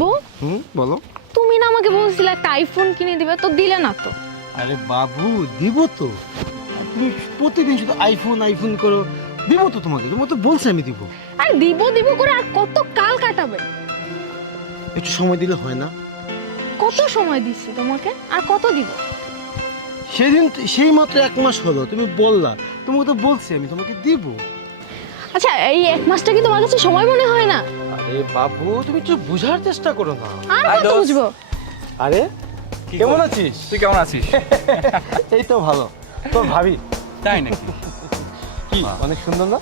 বাবু বলো। তুমি না আমাকে বলছিলে একটা আইফোন কিনে দিবে, তো দিলে না তো। আরে বাবু দিব তো, তুমি প্রতিদিন শুধু আইফোন আইফোন করো। দিব তো তোমাকে, তোমাকে তো বলছি আমি দিব। আর দিব দিব করে আর কত কাল কাটাবে? একটু সময় দিলে হয় না? কত সময় দিচ্ছি তোমাকে, আর কত দিব? সেদিন সেই মাত্র 1 মাস হলো, তুমি বললা, তোমাকে তো বলছি আমি তোমাকে দিব। আচ্ছা এই 1 মাসটা কি তোমার কাছে সময় মনে হয় না? আরে বাবু তুমি একটু বোঝার চেষ্টা করো না। আর কত বুঝবো? আরে কেমন আছিস? তুই কেমন আছিস? এই তো ভালো। তোর ভাবি? তাই নাকি? কি অনেক সুন্দর না?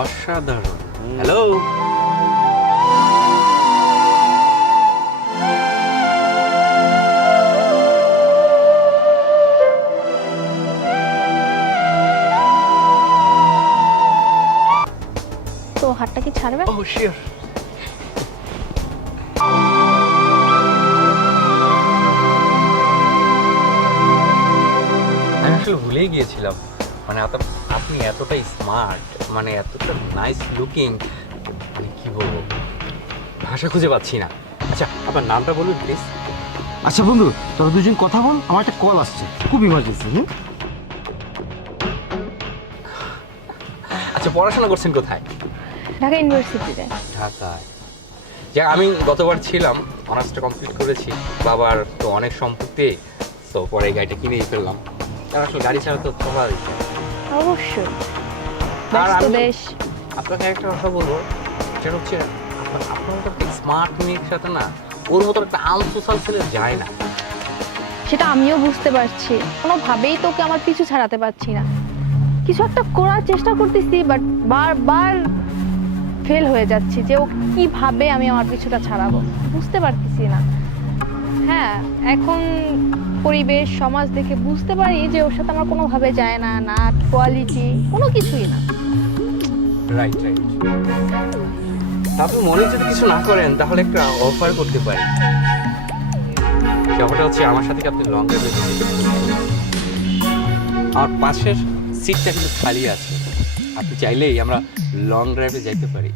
অসাধারণ। হ্যালো। তো হাতটা কি ছাড়বে? ও শিওর। আমি আসলে ভুলেই গিয়েছিলাম, মানে আপনি এতটাই স্মার্ট, মানে এতটা নাইস লুকিং, মানে কি বলবো, ভাষা খুঁজে পাচ্ছি না। আচ্ছা আপনার নামটা বলুন প্লিজ। আচ্ছা বন্ধু, তোরা দুজন কথা বল, আমার একটা কল আসছে, খুব ইমার্জেন্সি। আচ্ছা পড়াশোনা করছেন কোথায়? ঢাকা ইউনিভার্সিটিতে। ঢাকায়? যা আমি গতবার ছিলাম, অনার্সটা কমপ্লিট করেছি। বাবার তো অনেক সম্পত্তি, তো পরে গাড়িটা কিনেই ফেললাম। আর আসলে গাড়ি ছাড়া তো চলা যায় না। অবশ্যই। আর ব্যস্ত আমি দেশ। আপনাকে একটা কথা বলবো, সেটা হচ্ছে আপনার মতো একটা স্মার্ট মেয়ের সাথে না ওর মতো একটা আনসোশাল ছেলে যায় না। সেটা আমিও বুঝতে পারছি, কোনোভাবেই তোকে আমার পিছু ছাড়াতে পারছি না। কিছু একটা করার চেষ্টা করতেছি, বাট বারবার ফেল হয়ে যাচ্ছি যে ও কিভাবে আমি আমার পিছুটা ছাড়াবো, বুঝতে পারতেছি না। হ্যাঁ, এখন পরিবেশ সমাজ দেখে বুঝতে পারি যে ওর সাথে আমার কোনোভাবে যায় না, না কোয়ালিটি কোনো কিছুই না। Right right. আপনি মনে যদি কিছু না করেন তাহলে একটা অফার করতে পারি। ব্যাপারটা হচ্ছে আমার সাথে কি আপনি লং ড্রাইভে যেতে পারবেন? আমার পাশের সিটটা কিন্তু খালি আছে, আপনি চাইলেই আমরা লং ড্রাইভে যাইতে পারি।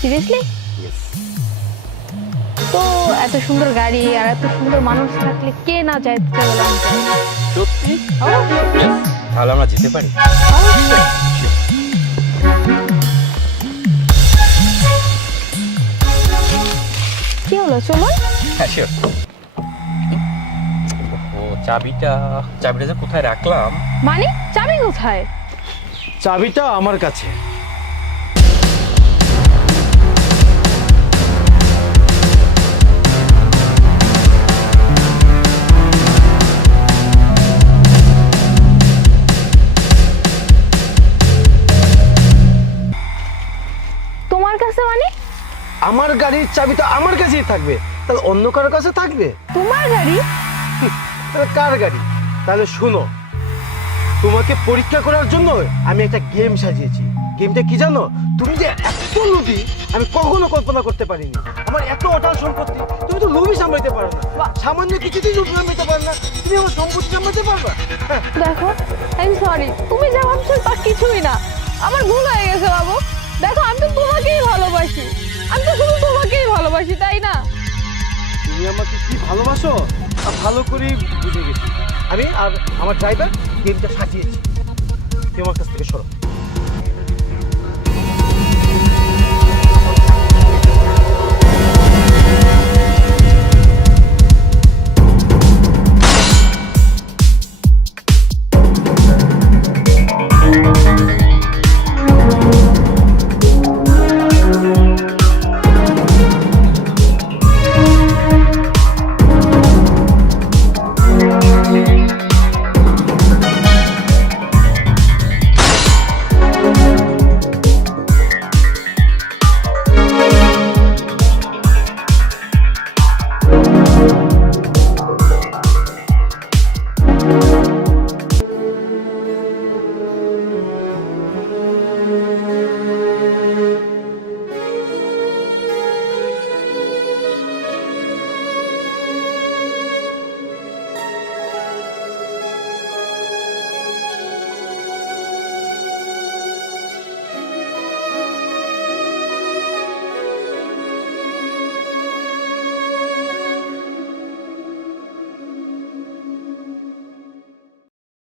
সিরিয়াসলি? ইয়েস। তো এত সুন্দর গাড়ি আর এত সুন্দর মানুষ থাকলে কে না যাইতে চাইবে long drive? সত্যি? অবশ্যই। Yes. তাহলে আমরা যেতে পারি। অবশ্যই। কি হলো, চলুন। হ্যাঁ শিওর। ও চাবিটা যে কোথায় রাখলাম? মানে চাবি কোথায়? চাবিটা আমার কাছে। তোমার কাছে মানে? আমার গাড়ির চাবিটা আমার কাছেই থাকবে, তাহলে অন্য কারোর কাছে থাকবে? তোমার গাড়ি? তাহলে কার গাড়ি? তাহলে শোনো, তোমাকে পরীক্ষা করার জন্য আমি একটা গেম সাজিয়েছি। গেমটা কি জানো? তুমি যে এত লোভী আমি কখনো কল্পনা করতে পারিনি। আমার এত অটাল সম্পত্তি, তুমি তো লোভই সামলাইতে পারো না। সামান্য কিছুতেই লোভ সামলাইতে পারো না, তুমি আমার সম্পত্তি সামলাইতে পারবা? দেখো, আই এম সরি, তুমি যা ভাবছো তা কিছুই না। আমার ভুল হয়ে গেছে বাবু। দেখো আমি তো তোমাকেই ভালোবাসি, আমি তো শুধু তোমাকেই ভালোবাসি, তাই না? তুমি আমাকে কি ভালোবাসো আর ভালো করেই বুঝে গেছি আমি। আর আমার ড্রাইভার গেমটা সাজিয়েছি। তুমি আমার কাছ থেকে সরো।